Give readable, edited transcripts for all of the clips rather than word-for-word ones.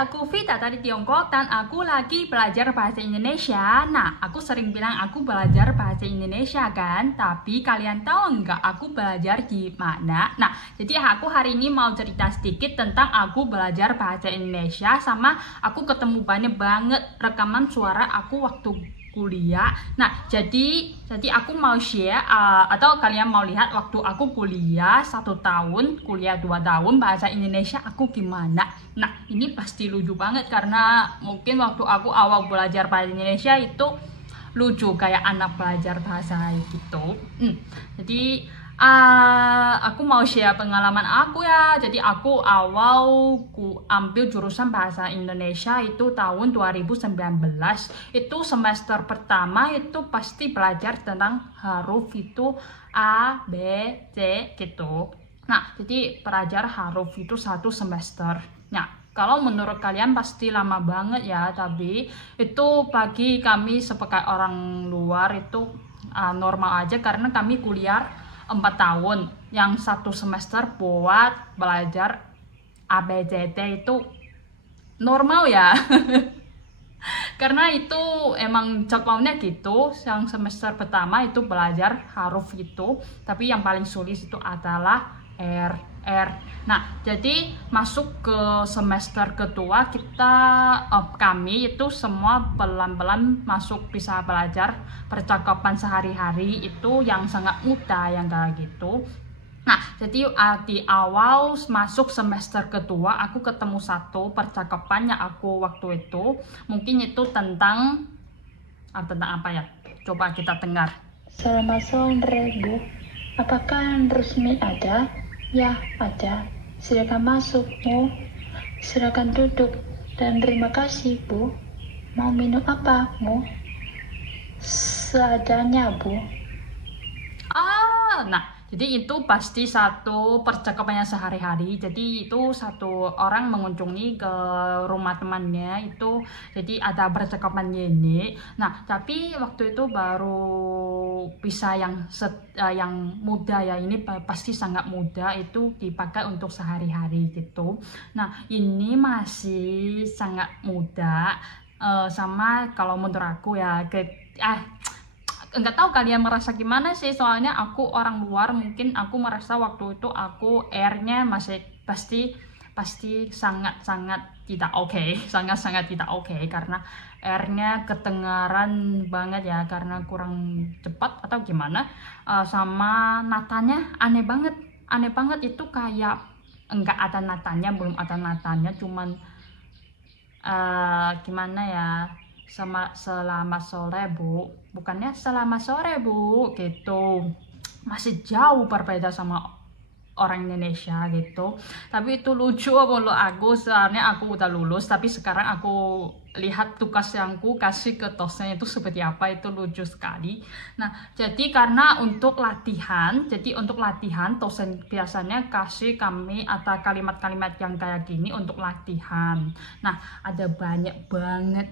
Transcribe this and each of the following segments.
aku Vita dari Tiongkok dan aku lagi belajar bahasa Indonesia. Nah, aku sering bilang aku belajar bahasa Indonesia kan, tapi kalian tahu nggak aku belajar di mana? Nah, jadi aku hari ini mau cerita sedikit tentang aku belajar bahasa Indonesia, sama aku ketemu banyak banget rekaman suara aku waktu kuliah. Nah, jadi aku mau share atau kalian mau lihat waktu aku kuliah 1 tahun, kuliah 2 tahun bahasa Indonesia aku gimana. Nah, ini pasti lucu banget karena mungkin waktu aku awal belajar bahasa Indonesia itu lucu kayak anak belajar bahasa gitu. Jadi aku mau share pengalaman aku ya. Jadi aku awal ambil jurusan bahasa Indonesia itu tahun 2019. Itu semester pertama itu pasti belajar tentang huruf itu A, B, C gitu. Nah, jadi belajar huruf itu 1 semester. Nah, kalau menurut kalian pasti lama banget ya, tapi itu bagi kami sebagai orang luar itu normal aja karena kami kuliah 4 tahun, yang 1 semester buat belajar ABCD itu normal ya. Karena itu emang jadwalnya gitu. Yang semester pertama itu belajar huruf itu, tapi yang paling sulit itu adalah R. Nah, jadi masuk ke semester kedua kami itu semua pelan-pelan masuk bisa belajar percakapan sehari-hari itu yang sangat mudah yang kayak gitu. Nah, jadi di awal masuk semester kedua aku ketemu satu percakapan yang aku waktu itu mungkin itu tentang apa ya? Coba kita dengar. Selamat sore, Bu. Apakah resmi ada? Ya, ada. Silakan masuk, Bu. Silakan duduk. Dan terima kasih, Bu. Mau minum apa, Bu? Seadanya, Bu. Nah, jadi itu pasti satu percakapannya sehari-hari. Jadi itu satu orang mengunjungi ke rumah temannya itu, jadi ada percakapan ini. Nah, tapi waktu itu baru bisa yang mudah ya, ini pasti sangat mudah itu dipakai untuk sehari-hari gitu. Nah, ini masih sangat mudah sama kalau menurut aku ya enggak tahu kalian merasa gimana sih, soalnya aku orang luar, mungkin aku merasa waktu itu aku R-nya masih pasti sangat tidak oke, sangat tidak oke karena R-nya kedengaran banget ya, karena kurang cepat atau gimana. Sama natanya aneh banget itu kayak enggak ada natanya, belum ada natanya, cuman gimana ya, selamat sore Bu, bukannya selamat sore Bu gitu. Masih jauh berbeda sama orang Indonesia gitu. Tapi itu lucu menurut aku, soalnya aku udah lulus tapi sekarang aku lihat tugas yang aku kasih ke dosen itu seperti apa, itu lucu sekali. Nah, jadi karena untuk latihan dosen biasanya kasih kami atau kalimat-kalimat yang kayak gini untuk latihan. Nah, ada banyak banget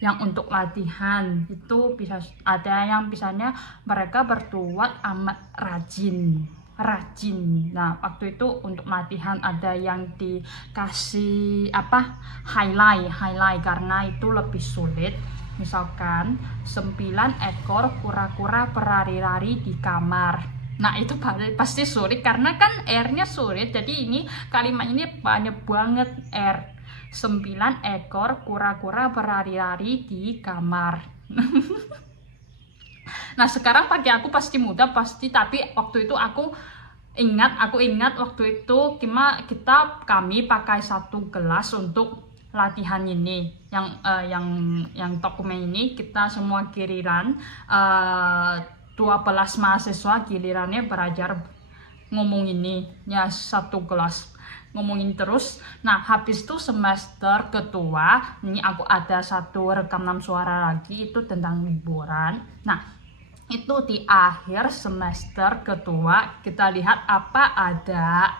yang untuk latihan itu, bisa ada yang misalnya mereka berdua amat rajin. Nah, waktu itu untuk latihan ada yang dikasih highlight karena itu lebih sulit. Misalkan 9 ekor kura-kura berlari-lari di kamar. Nah, itu pasti sulit karena kan R-nya sulit. Jadi ini kalimat ini banyak banget R. 9 ekor kura-kura berlari-lari di kamar. Nah, sekarang pagi aku pasti mudah pasti, tapi waktu itu aku ingat waktu itu kami pakai 1 gelas untuk latihan ini, yang dokumen ini kita semua giliran 12 mahasiswa gilirannya belajar ngomong ini ya, 1 gelas ngomongin terus. Nah, habis itu semester kedua ini aku ada 1 rekaman suara lagi itu tentang liburan. Nah, itu di akhir semester kedua kita lihat apa ada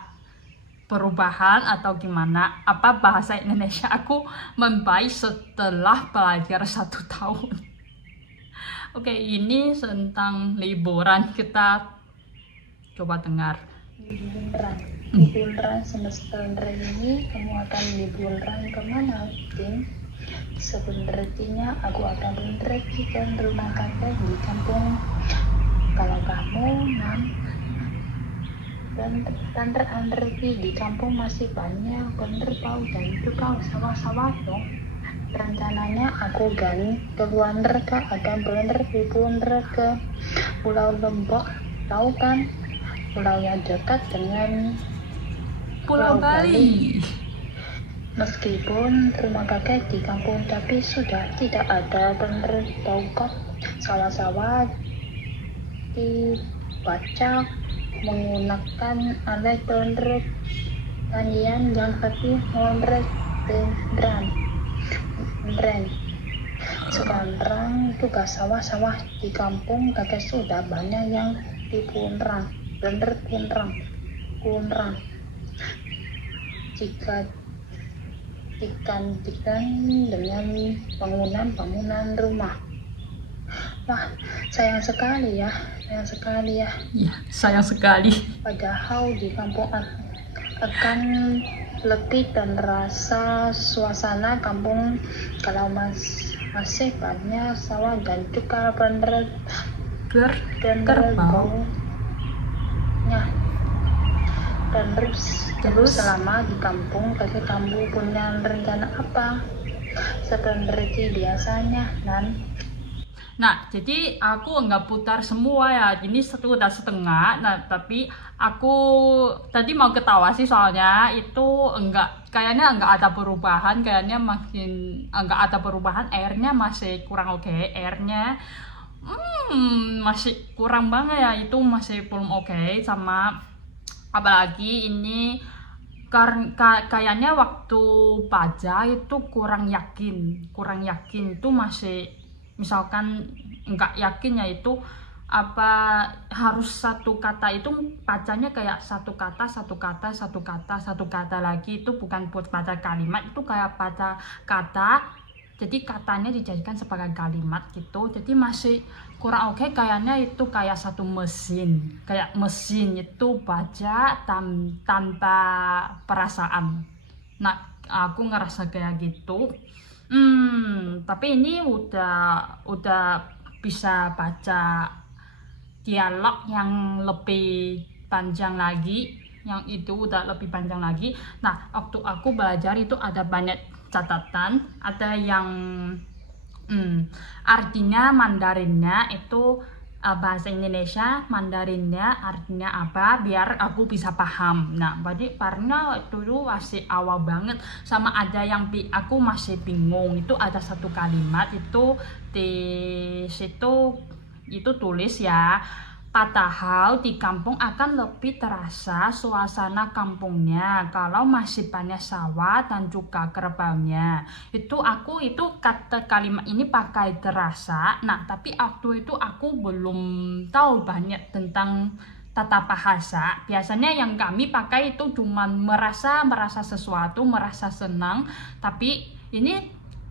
perubahan atau gimana, apa bahasa Indonesia aku membaik setelah belajar 1 tahun. Oke, ini tentang liburan, kita coba dengar. Liburan. liburan semester ini kamu akan liburan kemana, Tin? Sebenarnya aku akan pergi ke rumah kakek di kampung. Kalau kamu, Nan, dan Tante Andrevi di kampung masih banyak bau dan juga sawah-sawah dong. Rencananya aku dan keluarga akan liburan ke Pulau Lombok, tahu kan? Pulau yang dekat dengan Pulau Bali. Meskipun rumah kakek di kampung, tapi sudah tidak ada bau kok. Sawah-sawah dibaca menggunakan alat pertanian yang lebih modern. Sekarang tugas sawah-sawah di kampung kakek sudah banyak yang dipunrang. Jika digantikan dengan bangunan rumah. Wah, sayang sekali ya. Ya, sayang sekali. Padahal di kampung akan lebih dan rasa suasana kampung kalau masih banyak sawah dan juga kerbau. Ya. Dan terus selama di kampung, kakek kamu punya rencana apa? Seperti biasanya, Nan. Nah, jadi aku nggak putar semua ya, ini udah setengah. Nah, tapi aku tadi mau ketawa sih soalnya itu kayaknya nggak ada perubahan, airnya masih kurang oke, masih kurang banget ya, itu masih belum oke. Sama apalagi ini kayaknya waktu pajak itu kurang yakin itu masih, misalkan nggak yakin ya itu apa harus satu kata itu bacanya kayak satu kata lagi, itu bukan buat baca kalimat, itu kayak baca kata, jadi katanya dijadikan sebagai kalimat gitu, jadi masih kurang oke. Kayaknya itu kayak satu mesin itu baca tanpa perasaan. Nah, aku ngerasa kayak gitu. Tapi ini udah bisa baca dialog yang lebih panjang lagi, yang itu udah lebih panjang lagi. Nah, waktu aku belajar itu ada banyak catatan, ada yang artinya Mandarinnya itu bahasa Indonesia, Mandarinnya artinya apa biar aku bisa paham. Nah, berarti karena dulu masih awal banget, sama ada yang aku masih bingung. Itu ada satu kalimat itu di situ itu tulis ya, padahal di kampung akan lebih terasa suasana kampungnya kalau masih banyak sawah dan juga kerbaunya. Itu kata kalimat ini pakai terasa. Nah, tapi waktu itu aku belum tahu banyak tentang tata bahasa. Biasanya yang kami pakai itu cuma merasa sesuatu, merasa senang. Tapi ini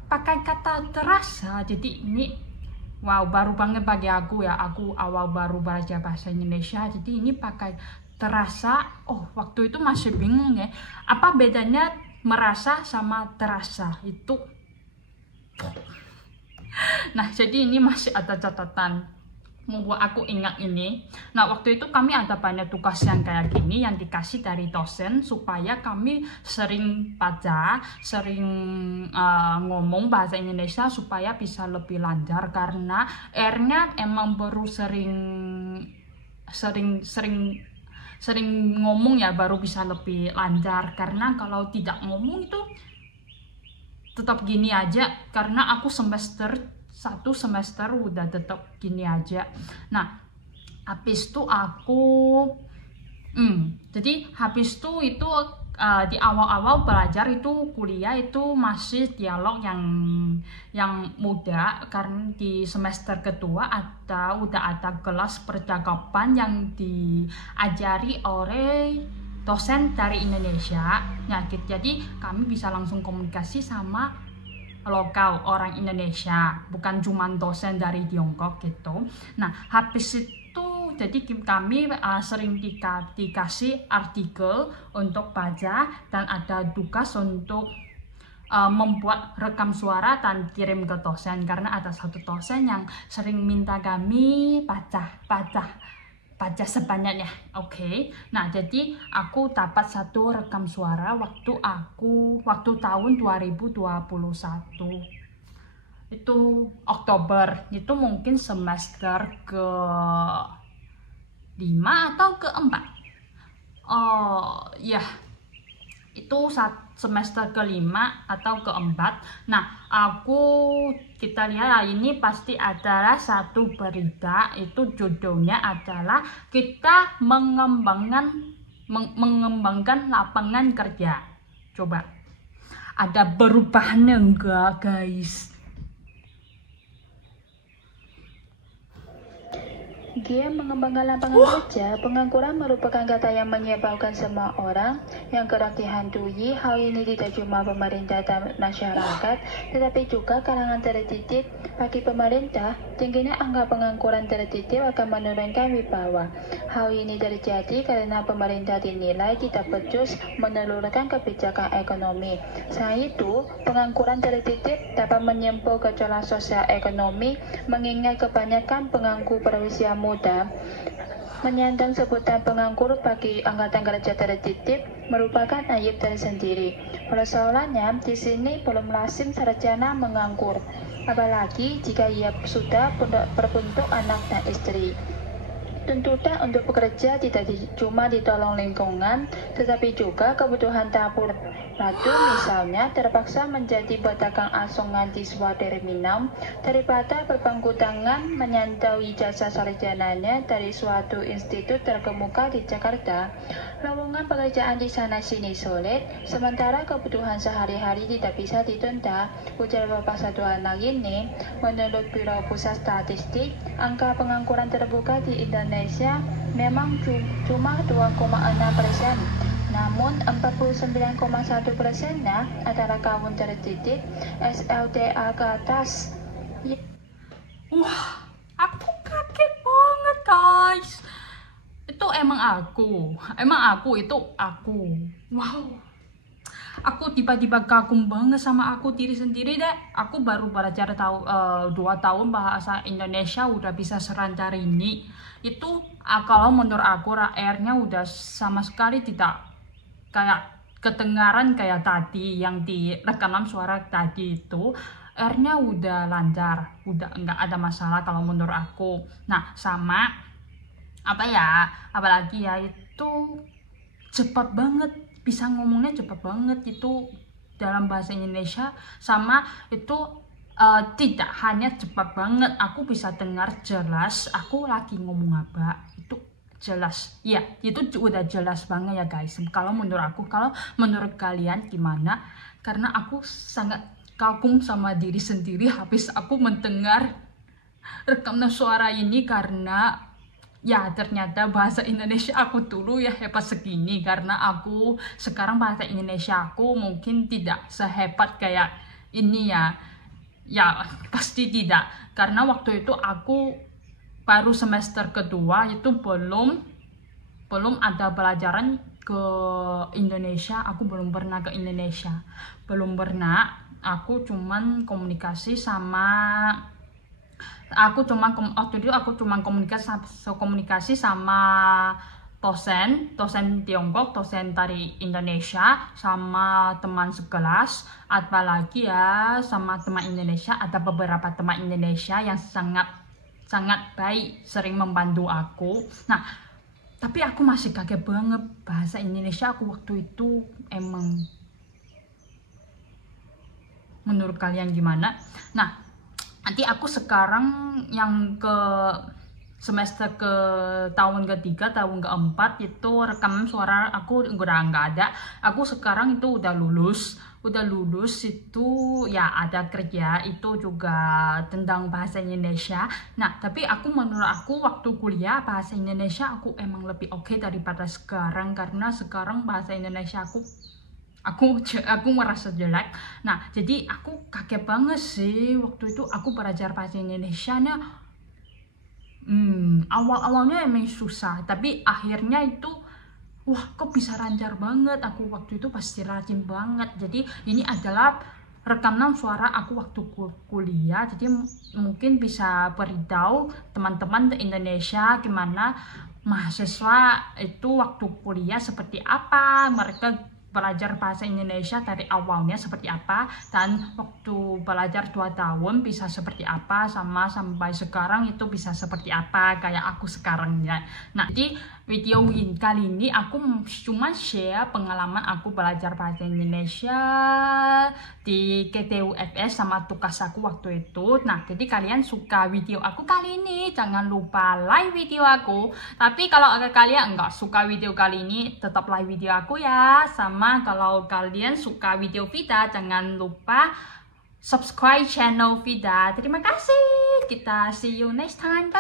pakai kata terasa. Jadi ini wow, baru banget bagi aku ya. Aku awal baru belajar bahasa Indonesia, jadi ini pakai terasa. Oh, waktu itu masih bingung ya, apa bedanya merasa sama terasa itu. Nah, jadi ini masih ada catatan membuat aku ingat ini. Nah, waktu itu kami ada banyak tugas yang kayak gini yang dikasih dari dosen supaya kami sering baca, sering ngomong bahasa Indonesia supaya bisa lebih lancar, karena R-nya emang baru sering ngomong ya baru bisa lebih lancar, karena kalau tidak ngomong itu tetap gini aja, karena aku satu semester udah tetap gini aja. Nah, habis itu aku jadi habis itu di awal-awal belajar itu kuliah itu masih dialog yang mudah, karena di semester kedua udah ada kelas percakapan yang diajari oleh dosen dari Indonesia. Nah, jadi kami bisa langsung komunikasi sama lokal orang Indonesia, bukan cuma dosen dari Tiongkok gitu. Nah, habis itu jadi kami sering dikasih artikel untuk baca, dan ada tugas untuk membuat rekam suara dan kirim ke dosen, karena ada satu dosen yang sering minta kami baca sebanyaknya. Oke. Nah, jadi aku dapat satu rekam suara waktu tahun 2021. Itu Oktober. Itu mungkin semester ke 5 atau ke 4. Oh, ya. Itu semester ke-5 atau ke-4. Nah, kita lihat ini pasti adalah satu berita, itu judulnya adalah kita mengembangkan lapangan kerja. Coba, ada perubahan enggak, guys? Dia mengembangkan lapangan kerja. Pengangguran merupakan kata yang menyebabkan semua orang yang kerap dihantui. Hal ini tidak cuma pemerintah dan masyarakat, tetapi juga kalangan terdidik. Bagi pemerintah, tingginya angka pengangguran terdidik akan menurunkan wibawa. Hal ini terjadi karena pemerintah dinilai tidak becus menelurkan kebijakan ekonomi. Selain itu, pengangguran terdidik dapat menyembuh gejolak sosial ekonomi, mengingat kebanyakan penganggur berusia muda. Menyandang sebutan penganggur bagi angkatan kerja terdidik merupakan aib tersendiri. Persoalannya, di sini belum lazim sarjana menganggur, apalagi jika ia sudah berbentuk anak dan istri. Tuntutan untuk bekerja tidak cuma ditolong lingkungan, tetapi juga kebutuhan dapur. Ratu misalnya terpaksa menjadi pedagang asongan di sebuah terminal daripada berpangku tangan menyandai jasa sarjananya dari suatu institut terkemuka di Jakarta. Lowongan pekerjaan di sana-sini sulit, sementara kebutuhan sehari-hari tidak bisa ditunda, ujar bapak satu anak ini. Menurut Biro Pusat Statistik, angka pengangguran terbuka di Indonesia memang cuma 2,6%. Namun 49,1%-nya adalah kaum terdidik SLTA ke atas. Wah, aku kaget banget, guys. Itu emang aku. Wow. Aku tiba-tiba kagum banget sama diri sendiri deh. Aku baru belajar 2 tahun bahasa Indonesia udah bisa selancar ini. Itu kalau menurut aku R-nya udah sama sekali tidak kayak kedengaran kayak tadi yang di rekaman suara tadi itu. R-nya udah lancar, udah nggak ada masalah kalau menurut aku. Nah, sama apalagi ya, itu cepat banget, bisa ngomongnya cepat banget itu dalam bahasa Indonesia. Sama itu tidak hanya cepat banget, aku bisa dengar jelas aku lagi ngomong apa, itu jelas ya, itu udah jelas banget ya guys. Kalau menurut aku, kalau menurut kalian gimana? Karena aku sangat kagum sama diri sendiri habis aku mendengar rekaman suara ini, karena ya ternyata bahasa Indonesia aku dulu ya hebat segini. Karena aku sekarang bahasa Indonesia aku mungkin tidak sehebat kayak ini ya pasti tidak, karena waktu itu aku baru semester kedua, itu belum ada pelajaran ke Indonesia. Aku belum pernah ke Indonesia, aku cuman komunikasi komunikasi sama dosen Tiongkok, dosen dari Indonesia, sama teman sekelas, apalagi ya sama teman Indonesia. Ada beberapa teman Indonesia yang sangat baik, sering membantu aku. Nah, tapi aku masih kaget banget bahasa Indonesia aku waktu itu. Emang menurut kalian gimana? Nah, nanti aku sekarang yang ke semester ke tahun ketiga, tahun keempat itu rekaman suara aku udah nggak ada. Aku sekarang itu udah lulus itu ya ada kerja, itu juga tentang bahasa Indonesia. Nah, tapi menurut aku waktu kuliah bahasa Indonesia aku emang lebih oke daripada sekarang, karena sekarang bahasa Indonesia aku merasa jelek. Nah, jadi aku kaget banget sih waktu itu aku belajar bahasa Indonesia nya Awal-awalnya emang susah, tapi akhirnya itu wah kok bisa lancar banget. Aku waktu itu pasti rajin banget. Jadi ini adalah rekaman suara aku waktu kuliah. Jadi mungkin bisa beritahu teman-teman di Indonesia gimana mahasiswa itu waktu kuliah seperti apa, mereka belajar bahasa Indonesia dari awalnya seperti apa, dan waktu belajar 2 tahun bisa seperti apa, sama sampai sekarang itu bisa seperti apa kayak aku sekarang ya. Nah, jadi video kali ini aku cuma share pengalaman aku belajar bahasa Indonesia di KTUFS sama tugas aku waktu itu. Nah, jadi kalian suka video aku kali ini, jangan lupa like video aku. Tapi kalau kalian nggak suka video kali ini, tetap like video aku ya. Sama kalau kalian suka video Vida, jangan lupa subscribe channel Vida. Terima kasih. Kita see you next time. Bye.